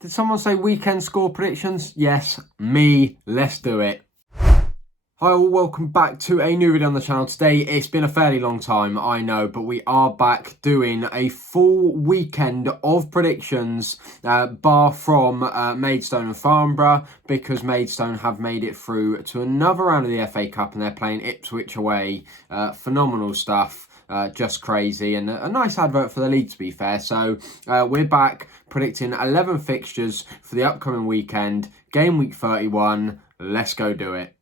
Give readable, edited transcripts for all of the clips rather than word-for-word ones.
Did someone say weekend score predictions? Yes, me. Let's do it. Hi all, welcome back to a new video on the channel. Today, it's been a fairly long time, I know, but we are back doing a full weekend of predictions, bar from Maidstone and Farnborough, because Maidstone have made it through to another round of the FA Cup and they're playing Ipswich away. Phenomenal stuff. Just crazy, and a nice advert for the league, to be fair. So we're back predicting 11 fixtures for the upcoming weekend, game week 31. Let's go do it.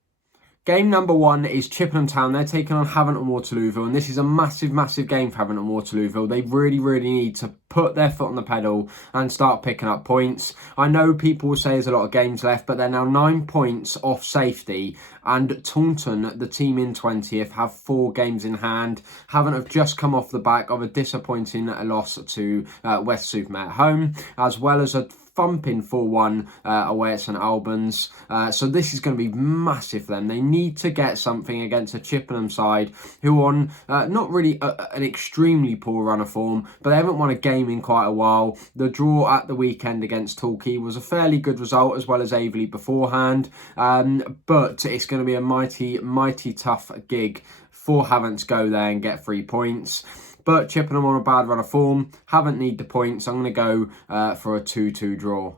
Game number 1 is Chippenham Town. They're taking on Havant and Waterlooville, and this is a massive, massive game for Havant and Waterlooville. They really, really need to put their foot on the pedal and start picking up points. I know people will say there's a lot of games left, but they're now 9 points off safety, and Taunton, the team in 20th, have 4 games in hand. Havant have just come off the back of a disappointing loss to Weston-super-Mare at home, as well as a thumping 4-1 away at St Albans. So this is going to be massive for them. They need to get something against a Chippenham side who are on not really an extremely poor run of form, but they haven't won a game in quite a while. The draw at the weekend against Torquay was a fairly good result, as well as Aveley beforehand. But it's going to be a mighty, mighty tough gig for Havant to go there and get 3 points. But Chippenham on a bad run of form, Havant need the points. I'm going to go for a 2-2 draw.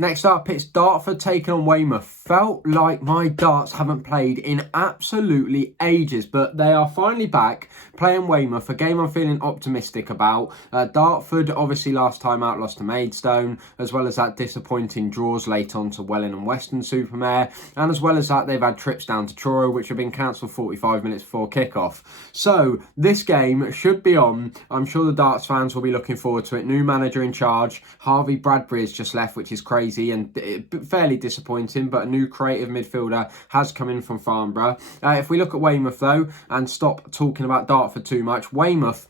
Next up, it's Dartford taking on Weymouth. Felt like my Darts haven't played in absolutely ages, but they are finally back playing Weymouth, a game I'm feeling optimistic about. Dartford, obviously last time out, lost to Maidstone, as well as that disappointing draws late on to Welling and Weston-super-Mare, and as well as that, they've had trips down to Truro, which have been cancelled 45 minutes before kickoff. So this game should be on. I'm sure the Darts fans will be looking forward to it. New manager in charge. Harvey Bradbury has just left, which is crazy and fairly disappointing, but a new creative midfielder has come in from Farnborough. If we look at Weymouth though, and stop talking about Dartford too much, Weymouth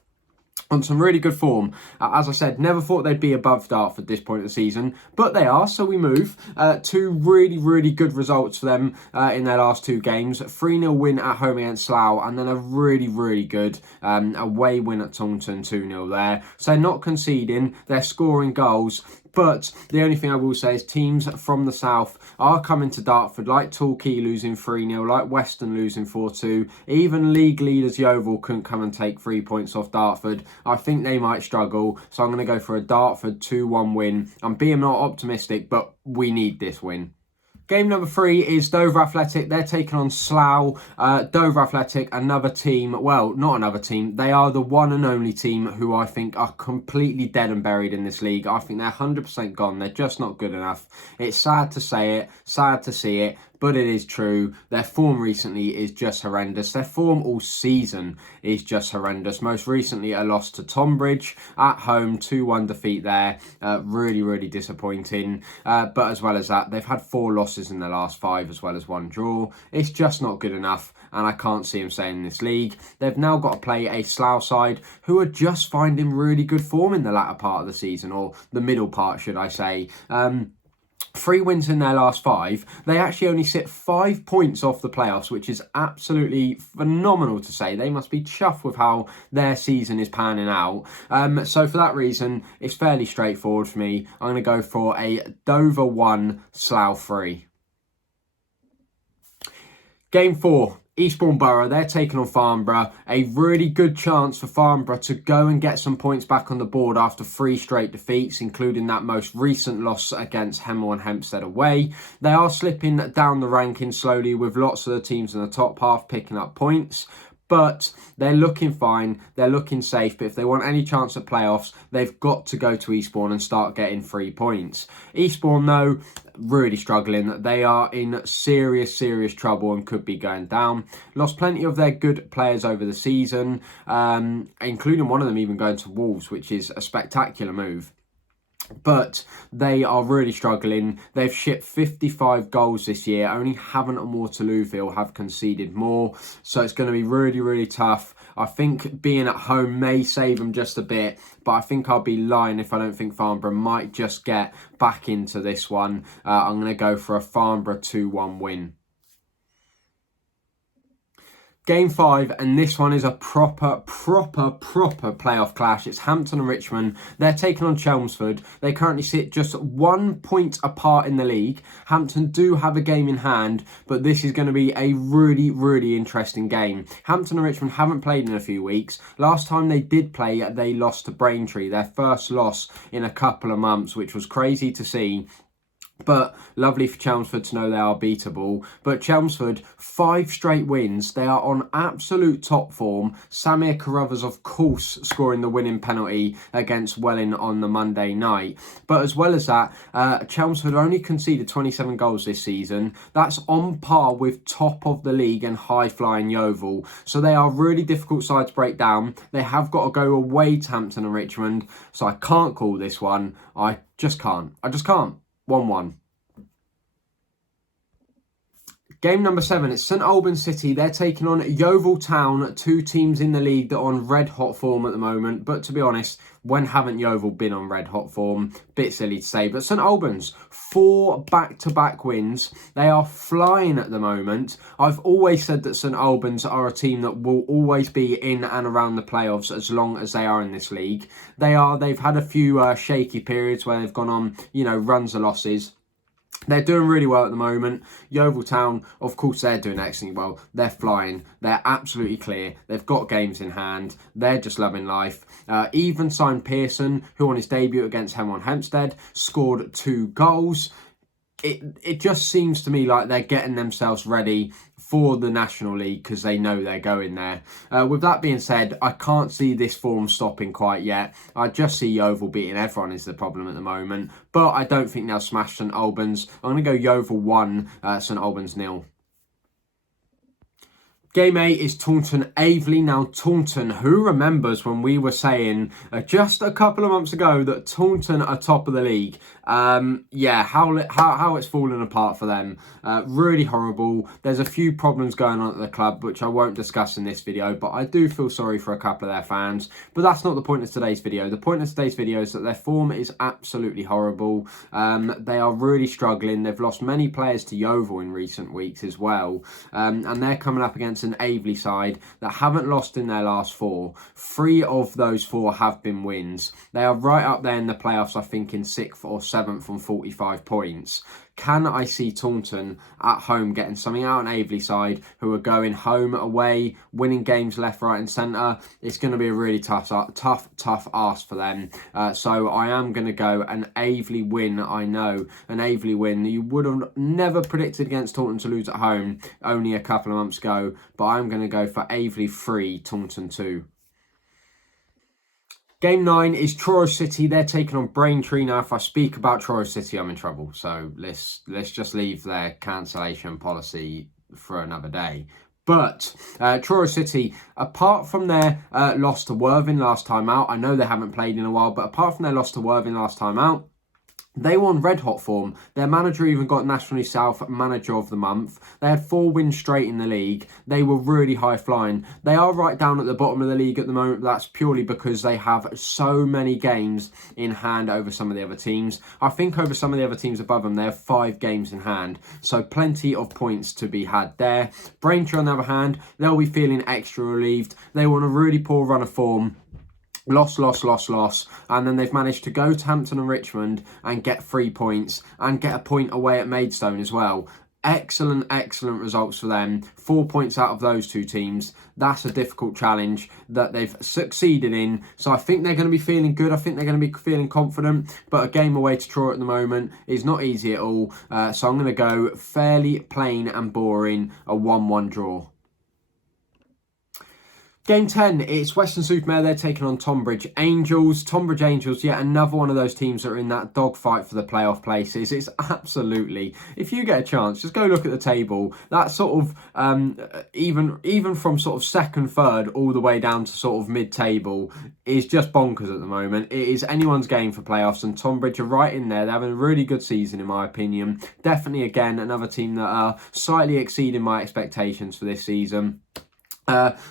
on some really good form. As I said, never thought they'd be above Dartford at this point of the season, but they are, so we move. 2 really, really good results for them in their last 2 games. 3-0 win at home against Slough, and then a really, really good away win at Taunton, 2-0 there. So they're not conceding, they're scoring goals. But the only thing I will say is teams from the south are coming to Dartford, like Torquay losing 3-0, like Weston losing 4-2. Even league leaders Yeovil couldn't come and take 3 points off Dartford. I think they might struggle, so I'm going to go for a Dartford 2-1 win. I'm being not optimistic, but we need this win. Game number 3 is Dover Athletic. They're taking on Slough. Dover Athletic, another team. Well, not another team. They are the one and only team who I think are completely dead and buried in this league. I think they're 100% gone. They're just not good enough. It's sad to say it, sad to see it, but it is true. Their form recently is just horrendous. Their form all season is just horrendous. Most recently, a loss to Tonbridge at home, 2-1 defeat there. Really, really disappointing. But as well as that, they've had 4 losses in their last 5, as well as 1 draw. It's just not good enough, and I can't see them staying in this league. They've now got to play a Slough side who are just finding really good form in the latter part of the season, or the middle part, should I say. 3 wins in their last 5. They actually only sit 5 points off the playoffs, which is absolutely phenomenal to say. They must be chuffed with how their season is panning out. So for that reason, it's fairly straightforward for me. I'm going to go for a Dover 1, Slough 3. Game 4. Eastbourne Borough, they're taking on Farnborough. A really good chance for Farnborough to go and get some points back on the board after 3 straight defeats, including that most recent loss against Hemel and Hempstead away. They are slipping down the rankings slowly, with lots of the teams in the top half picking up points. But they're looking fine, they're looking safe, but if they want any chance at playoffs, they've got to go to Eastbourne and start getting 3 points. Eastbourne, though, really struggling. They are in serious, serious trouble and could be going down. Lost plenty of their good players over the season, including one of them even going to Wolves, which is a spectacular move. But they are really struggling. They've shipped 55 goals this year. Only Havant and Waterlooville have conceded more. So it's going to be really, really tough. I think being at home may save them just a bit, but I think I'll be lying if I don't think Farnborough might just get back into this one. I'm going to go for a Farnborough 2-1 win. Game 5, and this one is a proper playoff clash. It's Hampton and Richmond. They're taking on Chelmsford. They currently sit just 1 point apart in the league. Hampton do have a game in hand, but this is going to be a really interesting game. Hampton and Richmond haven't played in a few weeks. Last time they did play, they lost to Braintree, their first loss in a couple of months, which was crazy to see. But lovely for Chelmsford to know they are beatable. But Chelmsford, 5 straight wins. They are on absolute top form. Samir Carruthers, of course, scoring the winning penalty against Welling on the Monday night. But as well as that, Chelmsford only conceded 27 goals this season. That's on par with top of the league and high-flying Yeovil. So they are really difficult side to break down. They have got to go away to Hampton and Richmond. So I can't call this one. I just can't. 1-1. Game number 7, it's St Albans City. They're taking on Yeovil Town, 2 teams in the league that are on red-hot form at the moment. But to be honest, when haven't Yeovil been on red-hot form? Bit silly to say. But St Albans, 4 back-to-back wins. They are flying at the moment. I've always said that St Albans are a team that will always be in and around the playoffs as long as they are in this league. They've had a few shaky periods where they've gone on, runs of losses. They're doing really well at the moment. Yeovil Town, of course, they're doing excellently well. They're flying. They're absolutely clear. They've got games in hand. They're just loving life. Even signed Pearson, who on his debut against Hemel and Hempstead scored 2 goals. It just seems to me like they're getting themselves ready for the National League because they know they're going there. With that being said, I can't see this form stopping quite yet. I just see Yeovil beating everyone is the problem at the moment. But I don't think they'll smash St Albans. I'm going to go Yeovil 1, St Albans 0. Game 8 is Taunton Aveley. Now Taunton, who remembers when we were saying just a couple of months ago that Taunton are top of the league? Yeah, how it's fallen apart for them. Really horrible. There's a few problems going on at the club, which I won't discuss in this video, but I do feel sorry for a couple of their fans. But that's not the point of today's video. The point of today's video is that their form is absolutely horrible. They are really struggling. They've lost many players to Yeovil in recent weeks as well. And they're coming up against an Aveley side that haven't lost in their last 4. 3 of those 4 have been wins. They are right up there in the playoffs, I think, in 6th or 7th on 45 points. Can I see Taunton at home getting something out on Aveley side, who are going home, away, winning games left, right and centre? It's going to be a really tough ask for them. So I am going to go an Aveley win. I know, an Aveley win. You would have never predicted against Taunton to lose at home only a couple of months ago, but I'm going to go for Aveley 3, Taunton 2. Game 9 is Truro City. They're taking on Braintree. Now, if I speak about Truro City, I'm in trouble. So let's just leave their cancellation policy for another day. But Truro City, apart from their loss to Worthing last time out, I know they haven't played in a while, but apart from their loss to Worthing last time out, they were on red-hot form. Their manager even got Nationally South Manager of the Month. They had 4 wins straight in the league. They were really high-flying. They are right down at the bottom of the league at the moment. But that's purely because they have so many games in hand over some of the other teams. I think over some of the other teams above them, they have 5 games in hand. So plenty of points to be had there. Braintree, on the other hand, they'll be feeling extra relieved. They were on a really poor run of form. Loss, and then they've managed to go to Hampton and Richmond and get 3 points and get a point away at Maidstone as well. Excellent results for them. 4 points out of those 2 teams. That's a difficult challenge that they've succeeded in. So I think they're going to be feeling good. I think they're going to be feeling confident. But a game away to Truro at the moment is not easy at all. So I'm going to go fairly plain and boring, a 1-1 draw. Game 10, it's Weston-super-Mare. They're taking on Tonbridge Angels. Tonbridge Angels, yet another one of those teams that are in that dogfight for the playoff places. It's absolutely, if you get a chance, just go look at the table. That sort of, even from sort of second, third, all the way down to sort of mid-table is just bonkers at the moment. It is anyone's game for playoffs, and Tonbridge are right in there. They're having a really good season, in my opinion. Definitely, again, another team that are slightly exceeding my expectations for this season.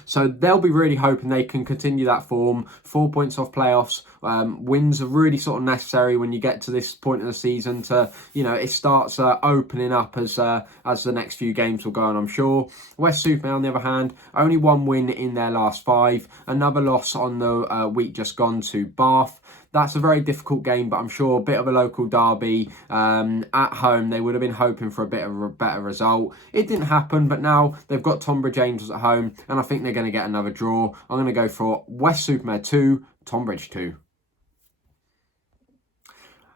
So they'll be really hoping they can continue that form. 4 points off playoffs. Wins are really sort of necessary when you get to this point of the season to, it starts opening up as the next few games will go on, I'm sure. Weston-super-Mare, on the other hand, only 1 win in their last 5. Another loss on the week just gone to Bath. That's a very difficult game, but I'm sure a bit of a local derby at home. They would have been hoping for a bit of a better result. It didn't happen, but now they've got Tonbridge Angels at home, and I think they're going to get another draw. I'm going to go for Weston-super-Mare 2, Tonbridge 2.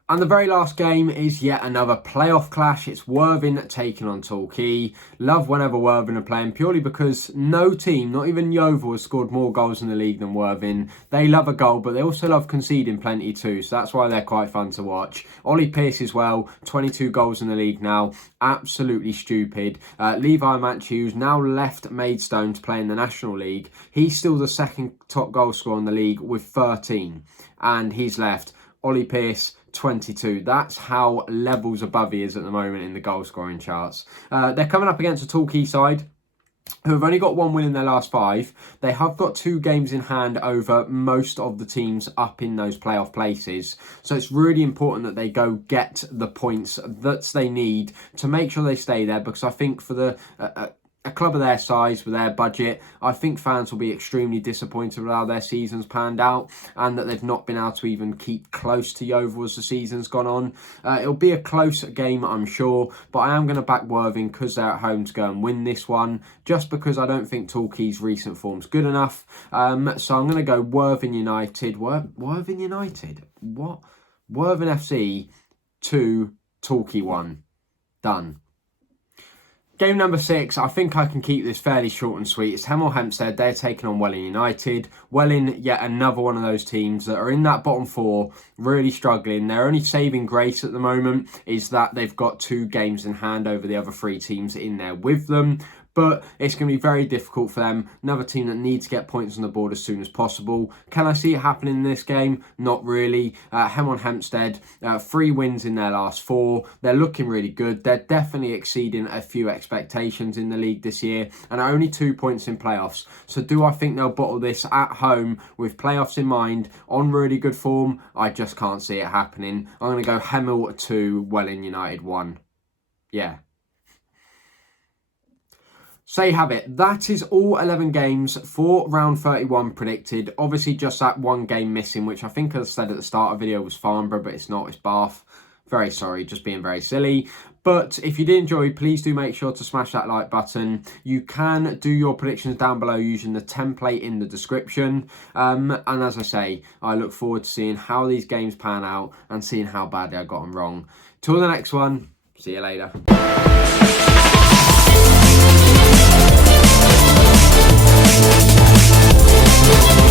And the very last game is yet another playoff clash. It's Worthing taking on Torquay. Love whenever Worthing are playing, purely because no team, not even Yeovil, has scored more goals in the league than Worthing. They love a goal, but they also love conceding plenty too, so that's why they're quite fun to watch. Ollie Pearce as well, 22 goals in the league now. Absolutely stupid. Levi Matthews now left Maidstone to play in the National League. He's still the second top goal scorer in the league with 13, and he's left. Ollie Pearce, 22. That's how levels above he is at the moment in the goal scoring charts. They're coming up against a Torquay side who have only got 1 win in their last 5. They have got 2 games in hand over most of the teams up in those playoff places. So it's really important that they go get the points that they need to make sure they stay there, because I think for a club of their size, with their budget, I think fans will be extremely disappointed with how their season's panned out, and that they've not been able to even keep close to Yeovil as the season's gone on. It'll be a close game, I'm sure, but I am going to back Worthing because they're at home to go and win this one, just because I don't think Torquay's recent form's good enough. So I'm going to go Worthing United. Worthing United? What? Worthing FC 2, Torquay 1. Done. Game number 6, I think I can keep this fairly short and sweet. It's Hemel Hempstead. They're taking on Welling United. Welling, yet another one of those teams that are in that bottom 4, really struggling. Their only saving grace at the moment is that they've got 2 games in hand over the other 3 teams in there with them. But it's going to be very difficult for them. Another team that needs to get points on the board as soon as possible. Can I see it happening in this game? Not really. Hemel Hempstead, 3 wins in their last 4. They're looking really good. They're definitely exceeding a few expectations in the league this year, and are only 2 points in playoffs. So do I think they'll bottle this at home with playoffs in mind, on really good form? I just can't see it happening. I'm going to go Hemel 2, Welling United 1. Yeah. So you have it. That is all 11 games for round 31 predicted. Obviously just that 1 game missing, which I think, as I said at the start of the video, was Farnborough, but it's not, it's Bath. Very sorry, just being very silly. But if you did enjoy, please do make sure to smash that like button. You can do your predictions down below using the template in the description. And as I say, I look forward to seeing how these games pan out and seeing how badly I got them wrong. Till the next one, see you later. We'll be right back.